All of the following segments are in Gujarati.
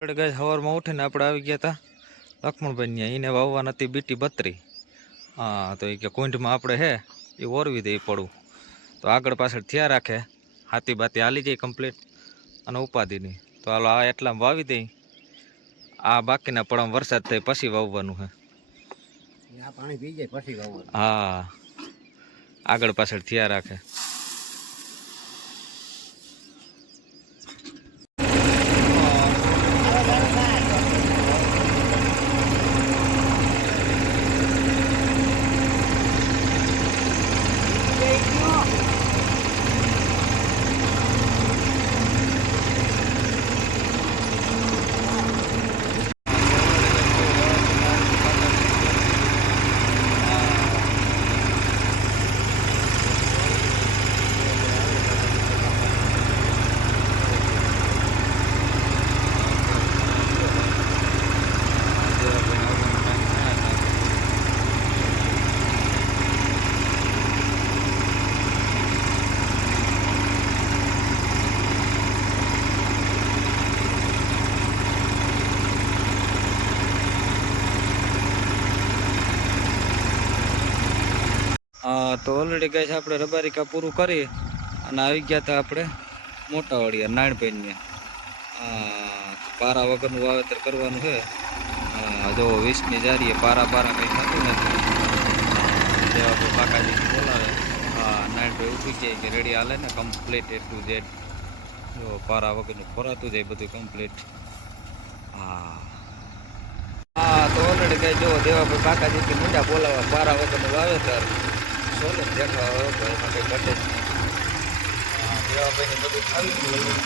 ગાય સવારમાં ઉઠીને આપણે આવી ગયા હતા લક્ષ્મણભાઈ ત્યાં એને વાવવા નથી બીટી 32. હા તો એ કે કુંઢમાં આપણે હે એ ઓરવી દે પડું તો આગળ પાછળ થયા રાખે હાથી બાતી હાલી જાય કમ્પ્લીટ અને ઉપાધિની તો હાલો આ એટલામાં વાવી દઈ આ બાકીના પડામાં વરસાદ થાય પછી વાવવાનું હે પાણી પી જાય પછી વાવવાનું. હા આગળ પાછળ થયા રાખે. તો ઓલરેડી ગાય આપણે રબારિકા પૂરું કરી અને આવી ગયા હતા આપણે મોટા વાડિયા નાણભાઈને પારા વગરનું વાવેતર કરવાનું છે. જો 20ની જારીએ પારા કંઈ થતું નથી. જેવા કાકાજી બોલાવે નાણભાઈ ઉઠી જાય કે રેડી હાલે ને કમ્પ્લીટ A to Z. જો પારા વગરનું ફરાતું જાય બધું કમ્પ્લીટ. તો ઓલરેડી ગાય જો દેવાભાઈ કાકાજી કે મીંડા બોલાવવા પારા વગરનું વાવેતર સોલે દેખાવ એમાં કંઈ ઘટે જ નહીં. દેવાભાઈને બધું ખાવી ગયું.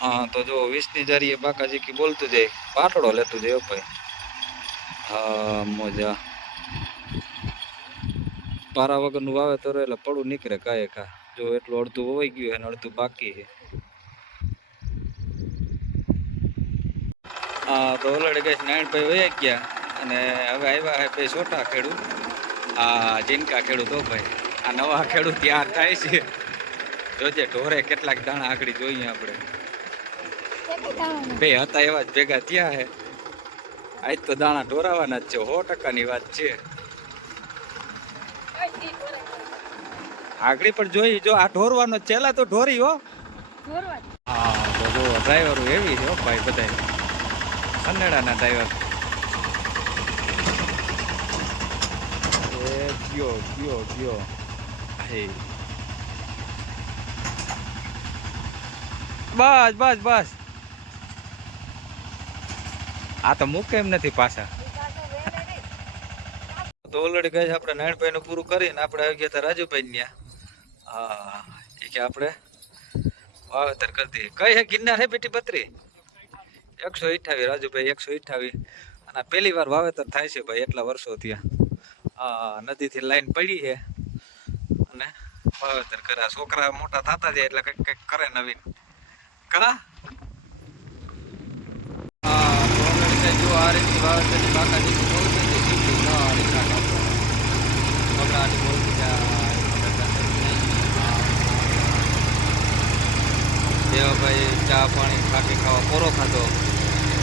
હા તો જો 20ની જારીએ બાકાજી કી બોલતું જાય પાટડો લેતું જાય ભાઈ. હા મોજા પારા વગરનું વાવેતર એટલે પડું નીકળે કાંઈ કા. જો એટલું અડધું વવાઈ ગયું અને અડધું બાકી છે. હા તો ઓલરેડી ગઈ નારાયણભાઈ વયા ગયા અને હવે આવ્યા બે છોટા ખેડૂત. જીનકા ખેડૂત હો ભાઈ. આ નવા ખેડૂત તૈયાર થાય છે. જોજે ઢોરે કેટલાક દાણા આકડી જોઈએ આપણે. બે હતા એવા જ ભેગા થયા હે. આજ તો દાણા ઢોરાવાના જ છે. 100%ની વાત છે. આગળી પણ જોઈ જો આ ઢોરવાનો ચેલા તો ઢોરી હો. હા તો જો ડ્રાઈવર એવી છે ભાઈ બધા કન્નડાના ડ્રાઈવર. ગયો બસ આ તો મૂકે એમ નથી પાછા. તો ઓલરેડી ગઈ આપણે નારાયણભાઈ નું પૂરું કરીને આપણે આવી ગયા હતા રાજુભાઈ ત્યાં. એ કે આપણે વાવેતર કરી દઈએ. કઈ હે ગિરનાર હે બેટી 32 128 રાજુભાઈ 128 અને પહેલી વાર વાવેતર થાય છે ભાઈ એટલા વર્ષો ત્યાં. નદીથી લાઈન પડી છે અને વાવેતર કરે. છોકરા મોટા થતા જાય એટલે કંઈક કરે નવીન કા. જો આ રીતની વાવેતરની બાકાજી બોલતી દેવાભાઈ ચા પાણી ખાકી ખાવા પોરો ખાધો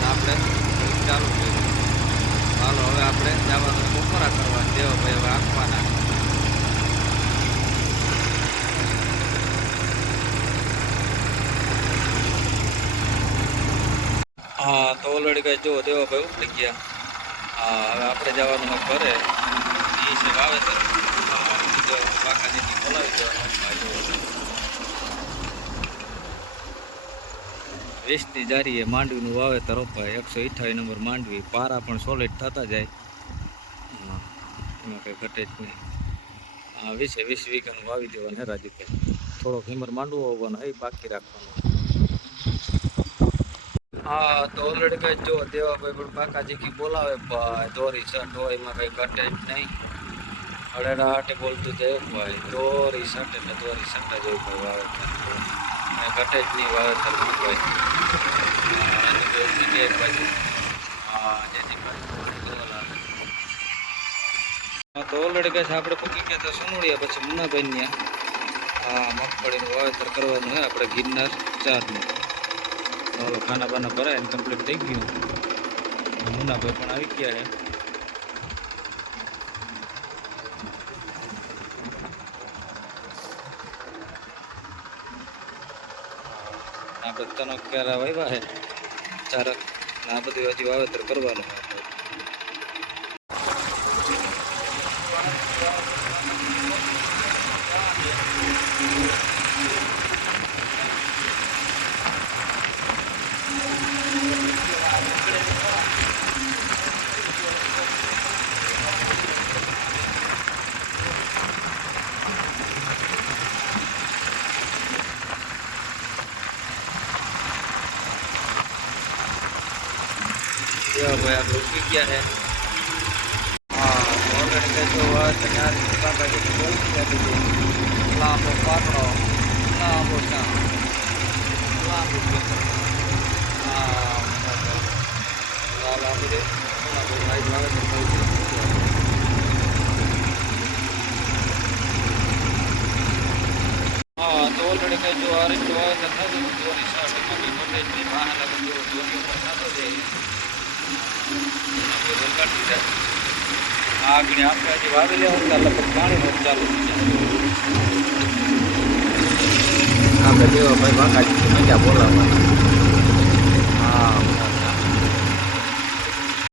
આપણે ચાલુ કર્યું. હાલો હવે આપણે જવાનું બપોરા કરવા. દેવાભાઈ હવે આંખવાના. હા તો ઓલરેડી કઈ જો દેવાભાઈ ઉપડી ગયા. હવે આપણે જવાનું ઘરે. એ છે વાવેતર. બાકાજી બોલાવી દેવાનું. 20ની જારીએ માંડવીનું વાવેતર અપાય. 128 નંબર માંડવી. પારા પણ સોલિડ થતા જાય. એમાં કંઈ ઘટે જ નહીં. 20 વીઘાનું વાવી દેવાનું હે રાજુભાઈ. થોડોક હિમર માંડવો આવવાનો એ બાકી રાખવાનું. હા તો ઓલરેડી કઈ જો દેવાભાઈ પણ બાકાજી કી બોલાવે ભાઈ. દોરી શર્ટ હોય એમાં કંઈ ઘટે જ નહીં. અડેડા હાટે બોલતું જાય ભાઈ. દોરી શર્ટ એટલે દોરી શર્ટ જ હોય ભાઈ વાવેતર. કટેજની વાવેતર મૂકવાય એક બાજુ જેથી તો ઓલરેડી કહે છે આપણે પૂકી ગયા હતા સોનોડિયા પછી મુન્નાભાઈ આ મગફળીનું વાવેતર કરવાનું હોય આપણે ગિરનાર 4નું ઓલો ખાના બાના ભરાય ને કમ્પ્લીટ થઈ ગયું મુન્નાભાઈ પણ આવી ગયા છે આપણે તનક ક્યારા વાવ્યા છે ચારક આ બધું હજી વાવેતર કરવાનું ભાઈ આપણે ઉગી ગયા છે ઓલરેડી જો બાબાજી બોલતી જતી હતી લાંબો પાતળો લાંબો શામ લાંબુ તો ઓલરેડી કઈ જો આ રીતે વાવેતર થતું દોરી શર્ટ કોટેજની બહાર દોરીઓ પણ થતો જાય આગળ આપણે હજી વાવી લેવું લગભગ પાણી નું ચાલુ આપણે દેવાભાઈ બાકાજી મજા બોલાવવાના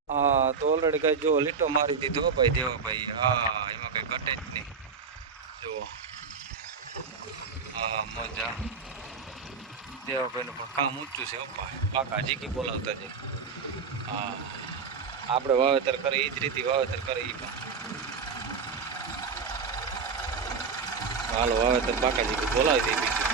હા તો ઓલરેડી કઈ જો લીટો મારી દીધો ભાઈ દેવાભાઈ હા એમાં કઈ ઘટે જ નહીં જો હા મજા દેવાભાઈનું પણ કામ ઊંચું છે બાકાજી કી બોલાવતા છે હા આપણે વાવેતર કરીએ એ જ રીતે વાવેતર કરીએ એ પણ હાલો વાવેતર બાકાજી બોલાવી દઈએ બીજું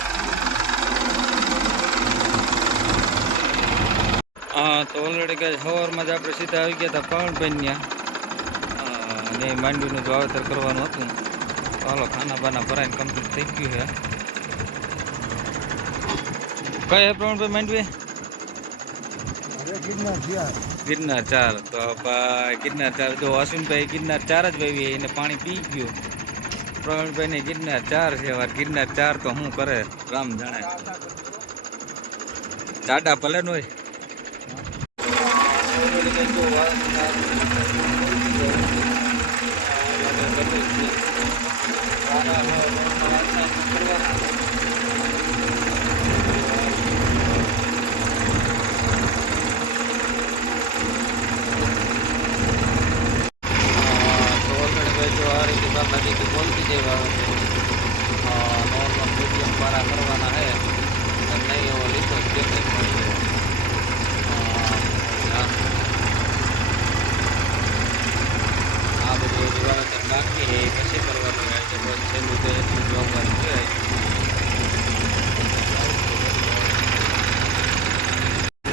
હા તો ઓલરેડી કહે સવારમાં જ આપણે સીધા આવી ગયા હતા પાવનભાઈ ત્યાં અને માંડવીનું જ વાવેતર કરવાનું હતું હાલો ખાના બાના ભરાઈને કમ્પ્લીટ થઈ ગયું છે કઈ હે પ્રવીણભાઈ માંડવી ગિરનાર 4 તો ગિરનાર 4 જો અશ્વિનભાઈ ગિરનાર 4 જ વાવી એને પાણી પી ગયું પ્રવીણભાઈ ને ગિરનાર 4 છે ગિરનાર 4 તો શું કરે રામ જાણે જાડા ભલે નો બાકાજી બોલતી જઈ નોર્મલ મીડિયમ વાળા કરવાના છે નહીં એવો લીધો આ બધું વાવેતર બાકી છે પછી કરવાનું હોય છે બસ છેલ્લું તો એટલું જ વાવવાનું છે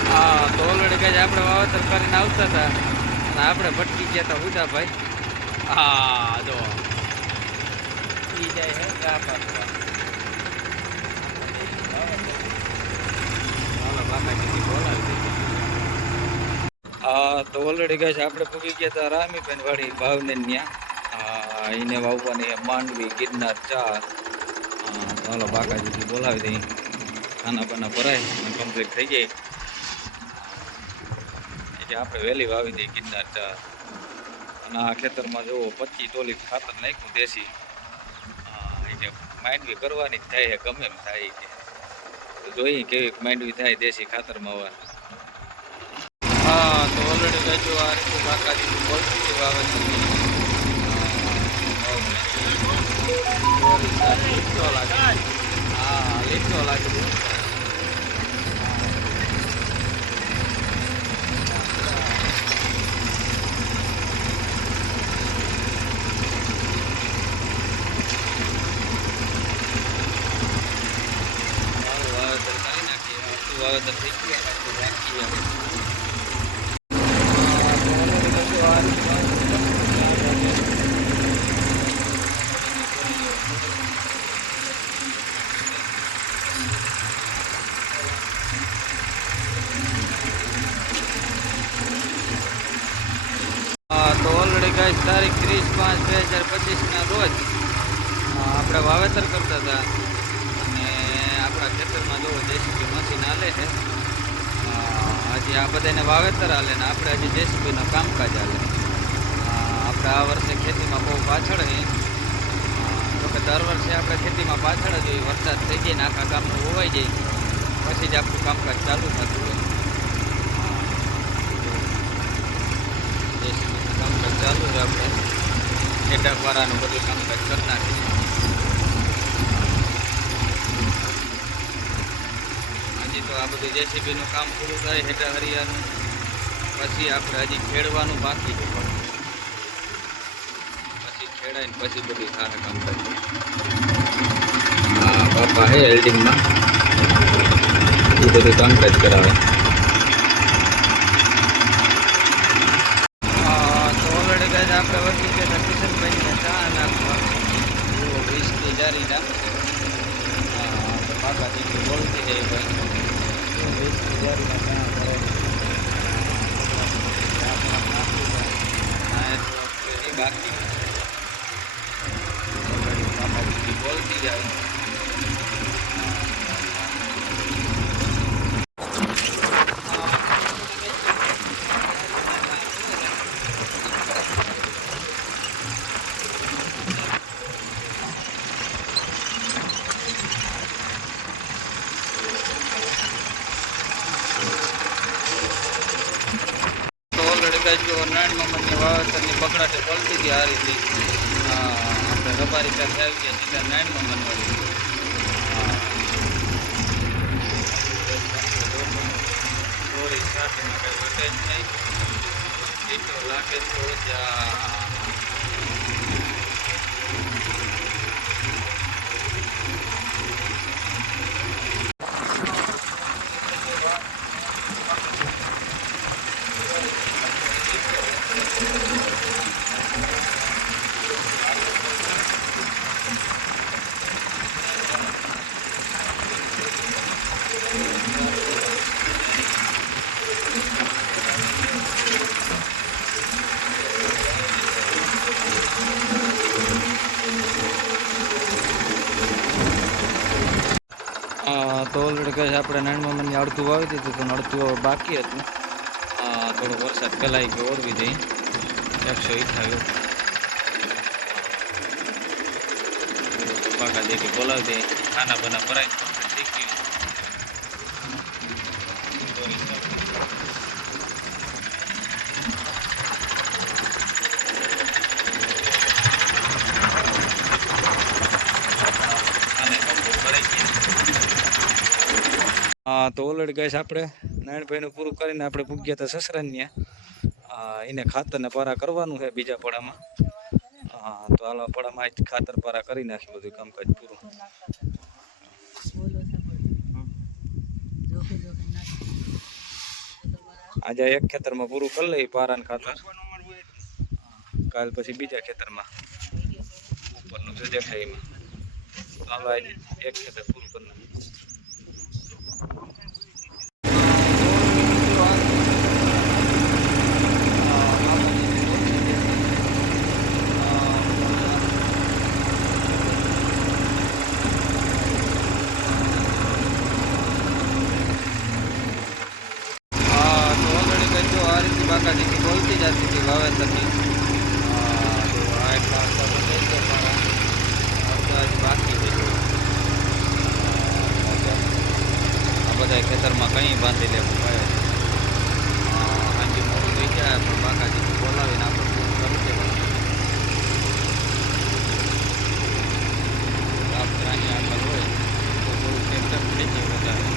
હા તો ઓલરેડી કઈ આપણે વાવેતર કરીને આવતા હતા અને આપણે ભટકી ગયા હતા ઉદાભાઈ હા જો જાય હે ગા પાડવા હા તો ઓલરેડી કહે છે આપણે પૂગી ગયા હતા રામીબેન વાળી ભાવને ત્યાં એને વાવવાની માંડવી ગિરનાર 4 ચાલો બાકાજીથી બોલાવી દઈ ખાના બાના ભરાય અને કમ્પ્લીટ થઈ જાય એટલે આપણે વહેલી વાવી દઈએ ગિરનાર 4 અને આ ખેતરમાં જુઓ 25 ટોલી ખાતર નાખ્યું દેશી એટલે માંડવી કરવાની જ થાય ગમે એમ થાય કે જોઈએ કેવી માંડવી થાય દેશી ખાતરમાં હવે હા તો ઓલરેડી ગજો આ રીતે બાકાજી બોલતી વાવેતર હા લીટો લાગે વાવેતર થઈ ગયા રાખીએ વાવેતર કરતા હતા અને આપણા ખેતરમાં જો જેસીબી મશીન હાલે છે. હજી આ બધાને વાવેતર હાલે ને આપણે હજી જેસીબીનું કામકાજ હાલે. આપણે આ વર્ષે ખેતીમાં બહુ પાછળ છે. જોકે દર વર્ષે આપણે ખેતીમાં પાછળ જ હોય. વરસાદ થઈ જાય ને આખા ગામનું હોવાઈ જાય પછી જ આપણું કામકાજ ચાલુ થતું હોય. જેસીબીનું કામકાજ ચાલુ છે. આપણે હેઠા પારાનું બધું કામકાજ કરી નાખીએ. હજી તો આ બધું જેસીબીનું કામ પૂરું થાય હેઠા હરિયાનું પછી આપણે હજી ખેડવાનું બાકી છે. પછી ખેડાય ને પછી બધું થાય કામકાજ. હા બાપા હે એલ્ડિંગમાં એ બધું કામકાજ કરાવે. તો ઓલરેડી ગાય આપણે વળગી ગયા કિશનભાઈને ચા નાખવા 20ની જારી નાખશે. બાકાજી બોલતી જાય ભાઈ 20ની જારીમાં ચા કરે. બાકી બાકાજી બોલતી જાય. જો નારાયણ મામાની વાવેતરની બગડાટે બોલતી હતી આ રીતે. આપણે રબારી પાસે આવી ગયા સીધા નારાયણ મામાની દોરી સાથેમાં કંઈ વધે જ નહીં. એટલો લાગે તો જ્યાં તો ઓલરેડી કહે છે આપણે નારાયણ મામાની અડધું વાવી દીધું હતું. અડધું હવે બાકી હતું. થોડો વરસાદ ફેલાઈ ગયો ઓરવી દઈ 128. બાકા દેખી બોલાવી દે ખાના બના ભરાય શીખ્યું. તો ઓલરેડી ગઈ આપણે નારાયણભાઈનું પૂરું કરીને આપણે પૂગ્યા હતા સસરાન્યા. એને ખાતરને પારા કરવાનું છે બીજા પડામાં. તો હાલ પડામાં આજ ખાતર પારા કરી નાખી બધું કામકાજ પૂરું. આજે એક ખેતરમાં પૂરું કરી લઈ પારાને ખાતર. કાલ પછી બીજા ખેતરમાં ઉપરનું જો દેખાય એમાં. હાલો આજે એક ખેતર પૂરું કરી નાખી. બાકાજી બોલતી જતી હતી વાવેતરની. બાકી છે આ બધા ખેતરમાં કંઈ બાંધી લેવું પડે. સાંજે મોડું થઈ જાય પણ બાકાજી બોલાવીને આપણે પૂરું કરી દેવાનું. આગળ હોય તો થોડું ખેતર થઈ જાય વધારે.